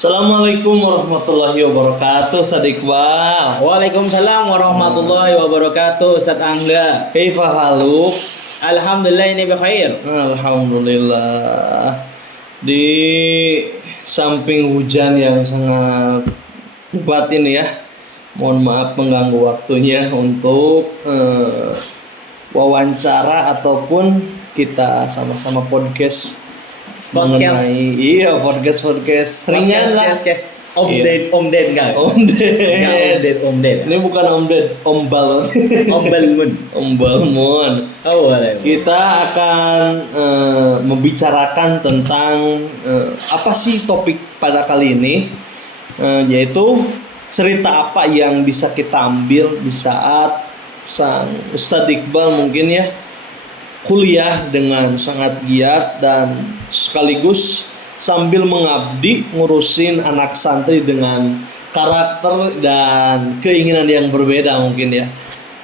Assalamualaikum warahmatullahi wabarakatuh, Ustaz Iqbal. Waalaikumsalam warahmatullahi wabarakatuh, Ustaz Angga. Kaifa haluk? Alhamdulillah ini bikhair. Alhamdulillah. Di samping hujan yang sangat lebat ini ya, mohon maaf mengganggu waktunya untuk wawancara ataupun kita sama-sama podcast mengenai podcast ringan lah. Om Ded enggak? Om Ded. Om Ded. Ini bukan Om Ded, Om Balon. Om Balmun. Om Balmon. Oh, boleh. Kita akan membicarakan tentang apa sih topik pada kali ini, yaitu cerita apa yang bisa kita ambil di saat sang Ustadz Iqbal mungkin ya kuliah dengan sangat giat dan sekaligus sambil mengabdi ngurusin anak santri dengan karakter dan keinginan yang berbeda mungkin ya.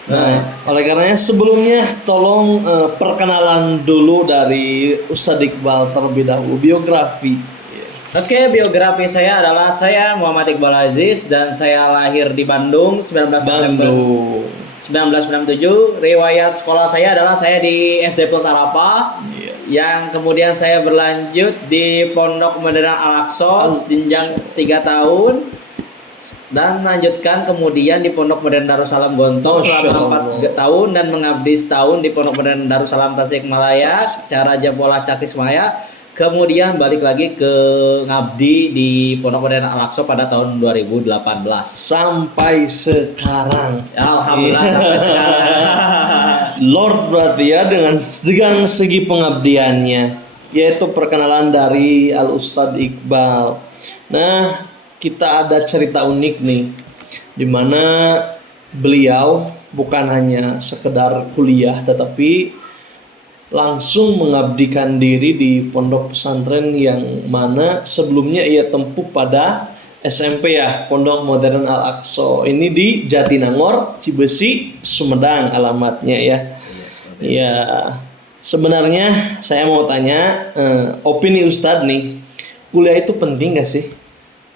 Nah, oleh karenanya sebelumnya tolong perkenalan dulu dari Ustadz Iqbal terlebih dahulu, biografi. Oke, biografi saya adalah saya Muhammad Iqbal Aziz dan saya lahir di Bandung 19 September 1997. Riwayat sekolah saya adalah saya di SD Plus Arafah, yang kemudian saya berlanjut di Pondok Modern Al-Aqsa jenjang 3 tahun dan melanjutkan kemudian di Pondok Modern Darussalam Gontor selama 4 tahun dan mengabdi setahun di Pondok Modern Darussalam Tasikmalaya, cara Japola Catismaya. Kemudian balik lagi ke ngabdi di Pondok Modern Al-Aqsa pada tahun 2018 sampai sekarang. Alhamdulillah sampai sekarang. Lord berarti ya dengan segi pengabdiannya, yaitu perkenalan dari Al Ustadz Iqbal. Nah, kita ada cerita unik nih, dimana beliau bukan hanya sekedar kuliah tetapi langsung mengabdikan diri di pondok pesantren yang mana sebelumnya ia tempuh pada SMP ya, Pondok Modern Al-Aqsa. Ini di Jatinangor, Cibesi, Sumedang alamatnya ya. Ya, sebenarnya saya mau tanya opini Ustadz nih, kuliah itu penting gak sih?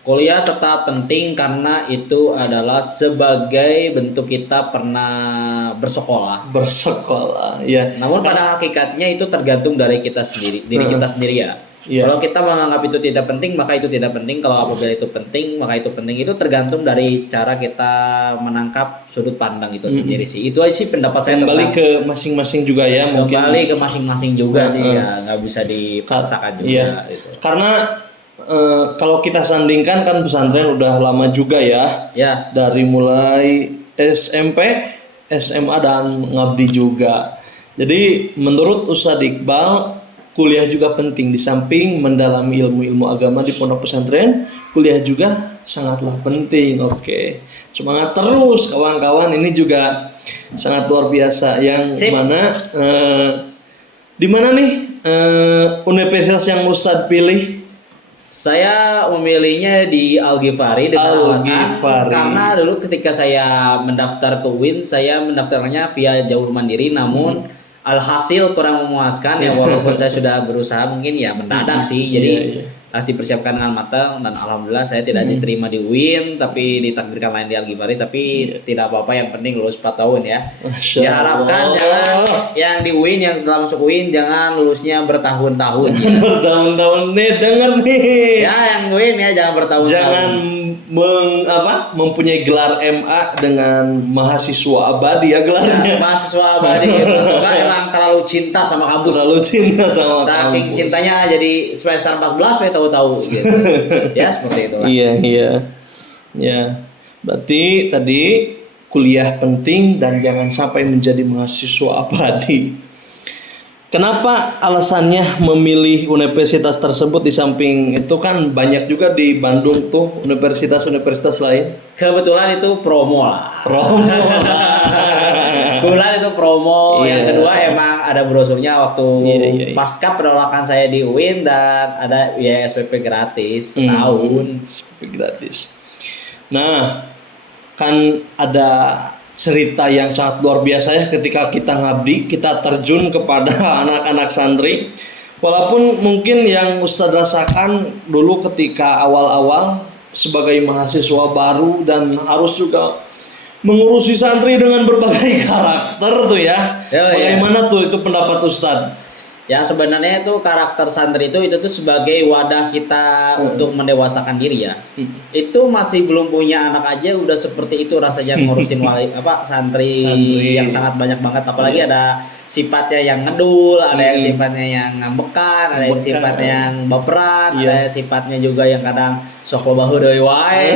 Kuliah tetap penting karena itu adalah sebagai bentuk kita pernah bersekolah. Ya. Namun pada hakikatnya itu tergantung dari kita sendiri, diri kita sendiri ya. Kalau kita menganggap itu tidak penting, maka itu tidak penting. Kalau apabila itu penting, maka itu penting. Itu tergantung dari cara kita menangkap sudut pandang itu sendiri sih. Itu aja sih pendapat saya. Kembali ke masing-masing juga ya. Kembali ke masing-masing juga sih ya, nggak bisa dipaksakan juga. Iya. Gitu. Karena kalau kita sandingkan kan pesantren udah lama juga ya. Ya. Dari mulai SMP, SMA dan ngabdi juga. Jadi menurut Ustadz Iqbal kuliah juga penting, di samping mendalami ilmu-ilmu agama di pondok pesantren, kuliah juga sangatlah penting. Oke. Semangat terus kawan-kawan, ini juga sangat luar biasa yang mana di mana nih universitas yang Ustadz pilih? Saya memilihnya di Al-Ghifari dengan alasan karena dulu ketika saya mendaftar ke UIN, saya mendaftarnya via jalur mandiri, namun alhasil kurang memuaskan ya, walaupun saya sudah berusaha mungkin ya mendadak sih, jadi harus dipersiapkan dengan matang dan alhamdulillah saya tidak diterima di UIN tapi ditakdirkan lain di Al-Ghifari, tapi tidak apa-apa, yang penting lulus 4 tahun ya. Diharapkan jangan yang di UIN, yang telah masuk UIN jangan lulusnya bertahun-tahun ya. Bertahun-tahun nih, denger nih ya, yang UIN ya jangan bertahun-tahun, jangan mempunyai gelar MA dengan mahasiswa abadi ya gelarnya ya, mahasiswa abadi gitu. Karena emang terlalu cinta sama kampus, saking kampus. Cintanya jadi semester 14 saya tahu-tahu gitu. Ya seperti itulah. Iya. Berarti tadi kuliah penting dan jangan sampai menjadi mahasiswa abadi. Kenapa alasannya memilih universitas tersebut, di samping itu kan banyak juga di Bandung tuh universitas-universitas lain? Kebetulan itu promo lah. Kebetulan itu promo. Yang kedua emang ada brosurnya waktu pasca penolakan saya di UIN, dan ada SPP gratis setahun. SPP gratis. Nah, kan ada cerita yang sangat luar biasa ya ketika kita ngabdi, kita terjun kepada anak-anak santri Walaupun mungkin yang Ustadz rasakan dulu ketika awal-awal sebagai mahasiswa baru dan harus juga mengurusi santri dengan berbagai karakter tuh ya. Bagaimana tuh itu pendapat Ustadz? Ya sebenarnya itu karakter santri itu tuh sebagai wadah kita untuk mendewasakan diri ya. Itu masih belum punya anak aja udah seperti itu rasanya ngurusin santri yang sangat banyak banget, apalagi ada sifatnya yang ngedul, ada yang sifatnya yang ngambekan, ada yang sifatnya yang baperan, ada sifatnya juga yang kadang sok loba heudeui wae.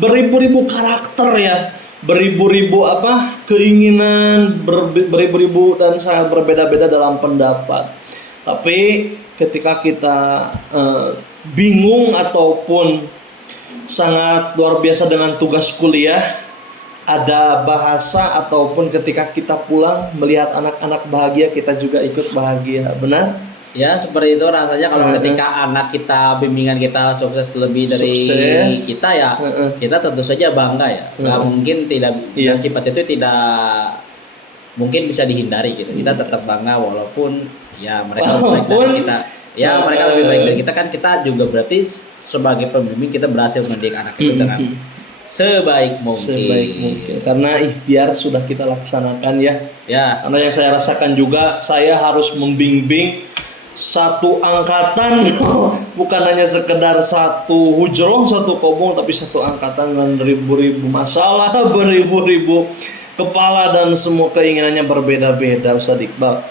Beribu-ribu karakter ya. Beribu-ribu keinginan, beribu-ribu dan sangat berbeda-beda dalam pendapat. Tapi ketika kita bingung ataupun sangat luar biasa dengan tugas kuliah, ada bahasa ataupun ketika kita pulang melihat anak-anak bahagia, kita juga ikut bahagia. Benar? Ya seperti itu rasanya kalau ketika anak kita, bimbingan kita sukses lebih dari kita ya, kita tentu saja bangga ya. Nggak mungkin tidak, dan sifat itu tidak mungkin bisa dihindari gitu. Kita tetap bangga walaupun ya mereka lebih baik dari kita. Ya mereka lebih baik dari kita, kan kita juga berarti sebagai pembimbing kita berhasil mendidik anak itu dengan sebaik mungkin. Karena ikhtiar sudah kita laksanakan ya. Karena yang saya rasakan juga, saya harus membimbing satu angkatan, bukan hanya sekedar satu hujroh, satu kobong, tapi satu angkatan dengan ribu-ribu masalah, beribu-ribu kepala dan semua keinginannya berbeda-beda, Ustadz Iqbal.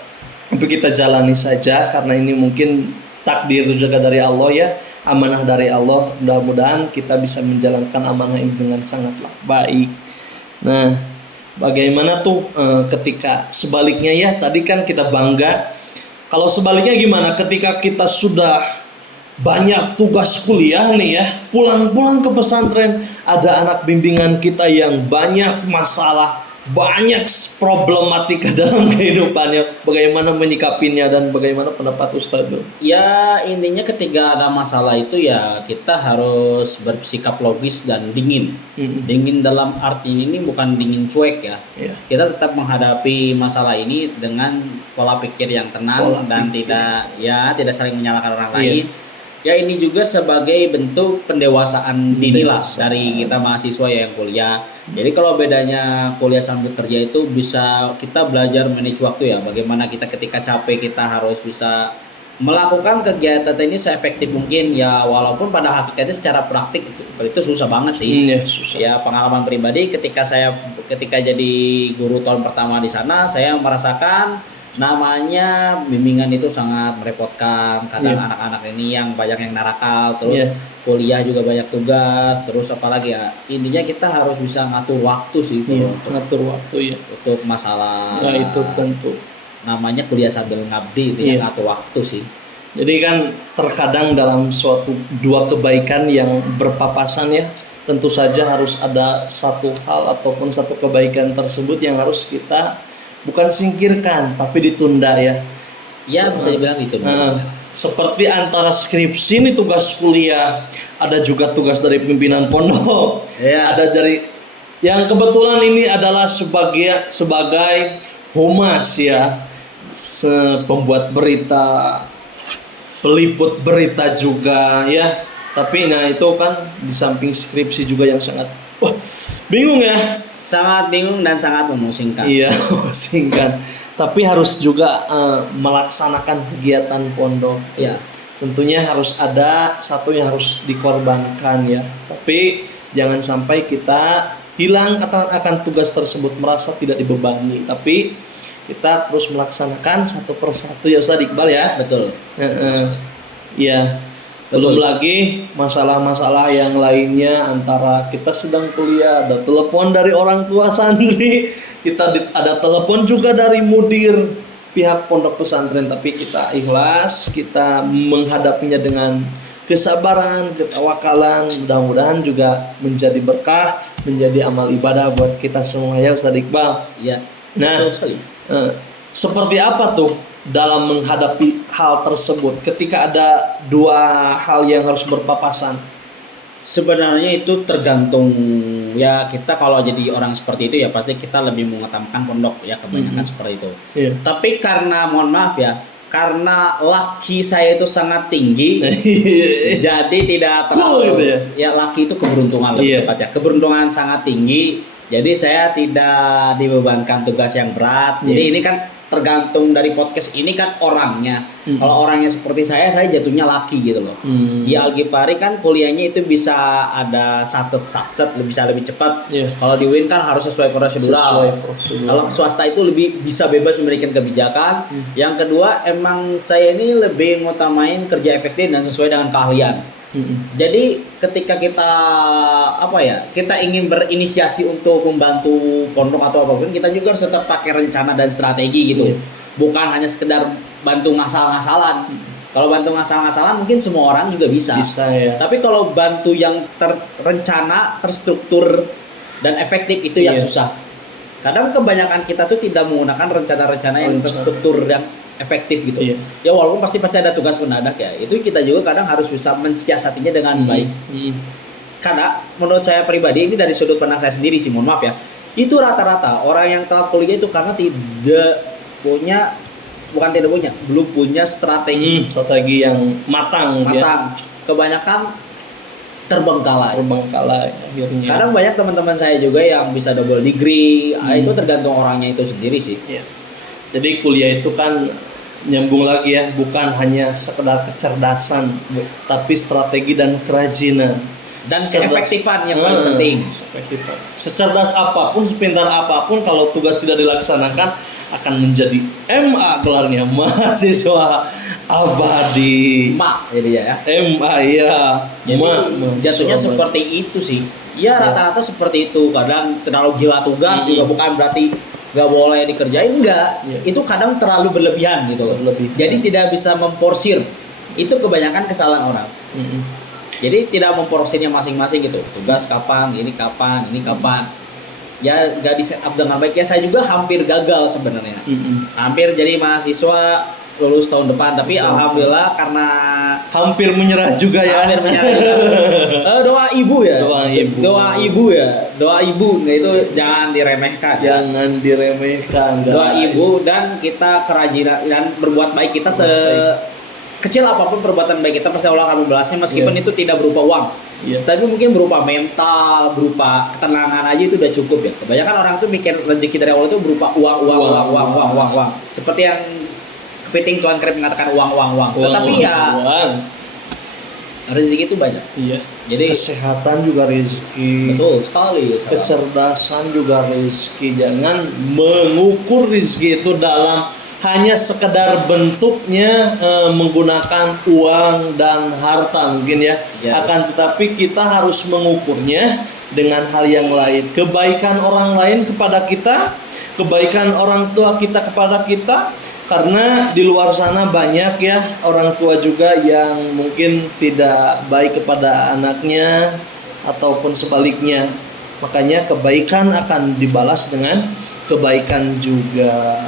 Tapi kita jalani saja karena ini mungkin takdir itu juga dari Allah ya, amanah dari Allah. Mudah-mudahan kita bisa menjalankan amanah ini dengan sangatlah baik. Nah, bagaimana tuh ketika sebaliknya ya, tadi kan kita bangga. Kalau sebaliknya gimana ketika kita sudah banyak tugas kuliah nih ya, pulang-pulang ke pesantren ada anak bimbingan kita yang banyak masalah, banyak problematika dalam kehidupannya, bagaimana menyikapinya dan bagaimana pendapat Ustadz? Ya intinya ketika ada masalah itu ya kita harus bersikap logis dan dingin. Dingin dalam arti ini bukan dingin cuek ya. Kita tetap menghadapi masalah ini dengan pola pikir yang tenang dan tidak saling menyalahkan orang lain. Ya ini juga sebagai bentuk pendewasaan diri lah dari kita mahasiswa yang kuliah. Jadi kalau bedanya kuliah sambil kerja itu bisa kita belajar manage waktu ya. Bagaimana kita ketika capek kita harus bisa melakukan kegiatan ini seefektif mungkin ya, walaupun pada hakikatnya secara praktik itu susah banget sih. Ya pengalaman pribadi ketika jadi guru tahun pertama di sana, saya merasakan namanya bimbingan itu sangat merepotkan. Kadang anak-anak ini yang banyak yang nakal, terus kuliah juga banyak tugas, terus apalagi ya intinya kita harus bisa ngatur waktu sih ngatur waktu ya untuk masalah itu tentu namanya kuliah sambil ngabdi itu ngatur waktu sih. Jadi kan terkadang dalam suatu dua kebaikan yang berpapasan ya, tentu saja harus ada satu hal ataupun satu kebaikan tersebut yang harus kita bukan singkirkan tapi ditunda ya. Ya bisa dibilang gitu. Seperti antara skripsi ini tugas kuliah, ada juga tugas dari pimpinan pondok, ada dari yang kebetulan ini adalah sebagai humas ya, pembuat berita, peliput berita juga ya. Tapi nah itu kan di samping skripsi juga yang sangat bingung ya. Sangat bingung dan sangat memusingkan. Iya, memusingkan. Tapi harus juga melaksanakan kegiatan pondok. Iya. Tentunya harus ada satu yang harus dikorbankan ya. Tapi jangan sampai kita hilang akan tugas tersebut, merasa tidak dibebani. Tapi kita terus melaksanakan satu persatu ya Ustadz Iqbal ya. Betul. Iya. Belum lagi masalah-masalah yang lainnya, antara kita sedang kuliah, ada telepon dari orang tua santri, ada telepon juga dari mudir pihak pondok pesantren, tapi kita ikhlas, kita menghadapinya dengan kesabaran, ketawakalan. Mudah-mudahan juga menjadi berkah, menjadi amal ibadah buat kita semua ya Ustadz Iqbal. Iya. Nah, seperti apa tuh dalam menghadapi hal tersebut ketika ada dua hal yang harus berpapasan? Sebenarnya itu tergantung ya, kita kalau jadi orang seperti itu ya pasti kita lebih mengutamakan pondok ya, kebanyakan seperti itu. Tapi karena mohon maaf ya, karena laki saya itu sangat tinggi, jadi tidak terlalu Gitu ya? ya laki itu keberuntungan lebih tepatnya. Keberuntungan sangat tinggi, jadi saya tidak dibebankan tugas yang berat. Jadi ini kan tergantung dari podcast ini kan orangnya. Kalau orangnya seperti saya jatuhnya laki gitu loh. Di Al-Ghifari kan kuliahnya itu bisa ada satset bisa lebih cepat. Kalau di UIN kan harus sesuai prosedural. Kalau ke swasta itu lebih bisa bebas memberikan kebijakan. Yang kedua, emang saya ini lebih ngutamain kerja efektif dan sesuai dengan keahlian. Jadi ketika kita ingin berinisiasi untuk membantu pondok atau apapun, kita juga harus tetap pakai rencana dan strategi gitu. Bukan hanya sekedar bantu ngasal-ngasalan. Kalau bantu ngasal-ngasalan mungkin semua orang juga bisa. Ya. Tapi kalau bantu yang terencana, terstruktur dan efektif itu yang susah. Kadang kebanyakan kita tuh tidak menggunakan rencana-rencana yang terstruktur dan efektif gitu. Ya walaupun pasti ada tugas mendadak ya. Itu kita juga kadang harus bisa mensiasatinya dengan baik. Karena menurut saya pribadi, ini dari sudut pandang saya sendiri sih, mohon maaf ya. Itu rata-rata orang yang telat kuliah itu karena belum punya strategi yang matang. Kebanyakan terbengkalai akhirnya. Kadang banyak teman-teman saya juga yang bisa double degree. Itu tergantung orangnya itu sendiri sih. Jadi kuliah itu kan nyambung lagi ya, bukan hanya sekedar kecerdasan, tapi strategi dan kerajinan dan keefektifan yang paling penting. Secerdas apapun, sepintar apapun, kalau tugas tidak dilaksanakan akan menjadi MA gelarnya, mahasiswa abadi. Jadi ya. MA ya. Jatuhnya seperti itu sih. Ya rata-rata seperti itu. Kadang terlalu gila tugas juga bukan berarti nggak boleh dikerjain, enggak. Itu kadang terlalu berlebihan gitu. Jadi tidak bisa memporsir. Itu kebanyakan kesalahan orang. Jadi tidak memporsirnya masing-masing gitu. Tugas kapan, ini kapan. Ya nggak di set up dengan baik. Ya saya juga hampir gagal sebenarnya. Hampir jadi mahasiswa lulus tahun depan, tapi alhamdulillah karena hampir menyerah juga ya. Doa ibu ya. Doa ibu nah itu jangan diremehkan. Doa ibu dan kita kerajinan dan berbuat baik kita kecil apapun perbuatan baik kita pasti Allah akan membalasnya meskipun itu tidak berupa uang. Tapi mungkin berupa mental, berupa ketenangan aja itu udah cukup ya. Kebanyakan orang tuh mikir rezeki dari Allah itu berupa uang. Seperti yang kepiting Tuan Krep mengatakan uang. Tetapi rezeki itu banyak. Jadi kesehatan juga rezeki. Betul sekali. Kecerdasan juga rezeki. Jangan mengukur rezeki itu dalam hanya sekedar bentuknya menggunakan uang dan harta mungkin ya. Akan tetapi kita harus mengukurnya dengan hal yang lain. Kebaikan orang lain kepada kita, kebaikan orang tua kita kepada kita. Karena di luar sana banyak ya orang tua juga yang mungkin tidak baik kepada anaknya ataupun sebaliknya. Makanya kebaikan akan dibalas dengan kebaikan juga.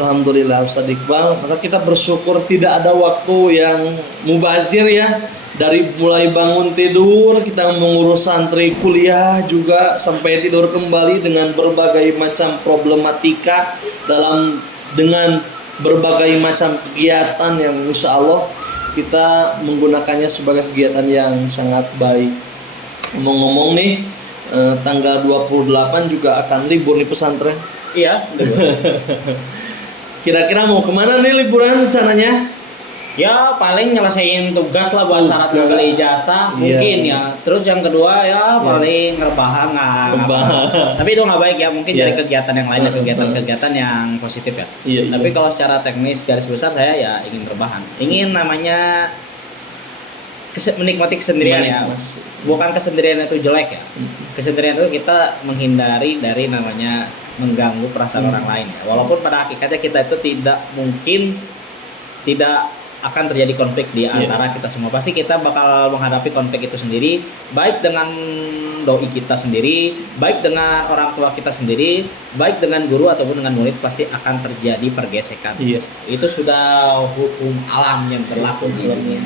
Alhamdulillah Ustaz Iqbal. Maka kita bersyukur tidak ada waktu yang mubazir ya. Dari mulai bangun tidur kita mengurus santri kuliah juga sampai tidur kembali dengan berbagai macam problematika dengan berbagai macam kegiatan yang insya Allah kita menggunakannya sebagai kegiatan yang sangat baik. Ngomong-ngomong nih, tanggal 28 juga akan libur nih pesantren. Iya. Kira-kira mau kemana nih liburan rencananya? Ya paling nyelesain tugas lah buat syarat ngambil ijazah mungkin ya. Terus yang kedua ya paling rebahan. Tapi itu nggak baik ya, mungkin cari kegiatan yang lain, kegiatan yang positif ya. Tapi kalau secara teknis garis besar saya ya ingin rebahan. Ingin namanya menikmati kesendirian ya. Bukan kesendirian itu jelek ya. Kesendirian itu kita menghindari dari namanya mengganggu perasaan orang lain ya. Walaupun pada hakikatnya kita itu tidak akan terjadi konflik di antara kita semua. Pasti kita bakal menghadapi konflik itu sendiri, baik dengan doi kita sendiri, baik dengan orang tua kita sendiri, baik dengan guru ataupun dengan murid, pasti akan terjadi pergesekan. Itu sudah hukum alam yang berlaku di dunia.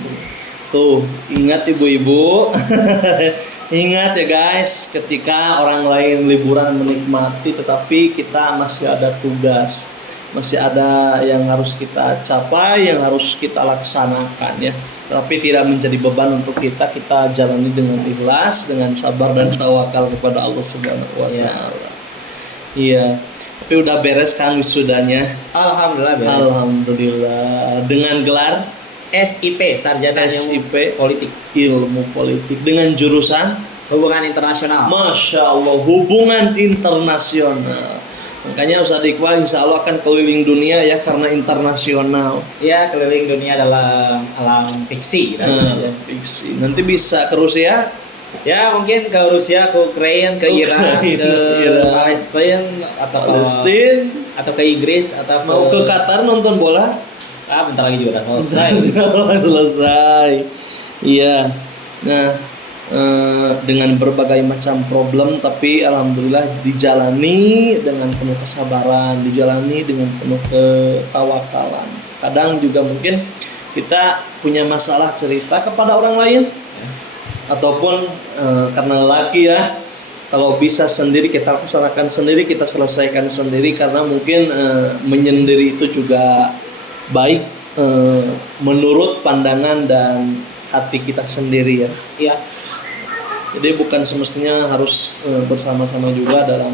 Tuh, ingat ibu-ibu. Ingat ya guys, ketika orang lain liburan menikmati tetapi kita masih ada tugas. masih ada yang harus kita capai, yang harus kita laksanakan ya. Tapi tidak menjadi beban untuk kita jalani dengan ikhlas, dengan sabar dan tawakal kepada Allah Subhanahu wa taala. Iya. Tapi udah beres kan wisudanya? Alhamdulillah beres. Alhamdulillah. Dengan gelar SIP, Sarjana SIP Politik. Ilmu Politik dengan jurusan Hubungan Internasional. Masya Allah, hubungan internasional. Makanya Ustadz Iqbal insya Allah akan keliling dunia ya karena internasional. Ya, keliling dunia dalam alam fiksi. Fiksi. Nanti bisa ke Rusia? Ya, mungkin ke Rusia, ke Ukraina, ke Iran, ke Palestina atau ke Inggris atau mau ke Qatar nonton bola? Bentar lagi juga selesai. Selesai. Iya. Nah, dengan berbagai macam problem tapi alhamdulillah dijalani dengan penuh kesabaran, dijalani dengan penuh ketawakalan. Kadang juga mungkin kita punya masalah cerita kepada orang lain ataupun karena lelaki ya, kalau bisa sendiri kita laksanakan sendiri, kita selesaikan sendiri karena mungkin menyendiri itu juga baik menurut pandangan dan hati kita sendiri ya. Iya. Jadi bukan semestinya harus bersama-sama juga dalam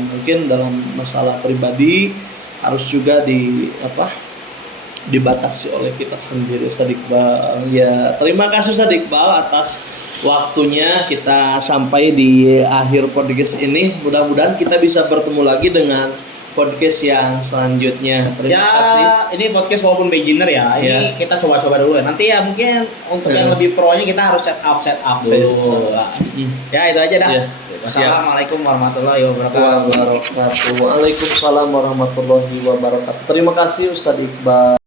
masalah pribadi, harus juga dibatasi oleh kita sendiri. Ustadz Iqbal, ya terima kasih Ustadz Iqbal atas waktunya. Kita sampai di akhir podcast ini. Mudah-mudahan kita bisa bertemu lagi dengan podcast yang selanjutnya. Terima kasih. Ini podcast walaupun beginner ya. Ini kita coba-coba dulu ya. Nanti ya mungkin untuk yang lebih pro-nya kita harus set up dulu. Ya itu aja dah. Assalamualaikum warahmatullahi wabarakatuh. Waalaikumsalam warahmatullahi wabarakatuh. Terima kasih Ustadz Iqbal.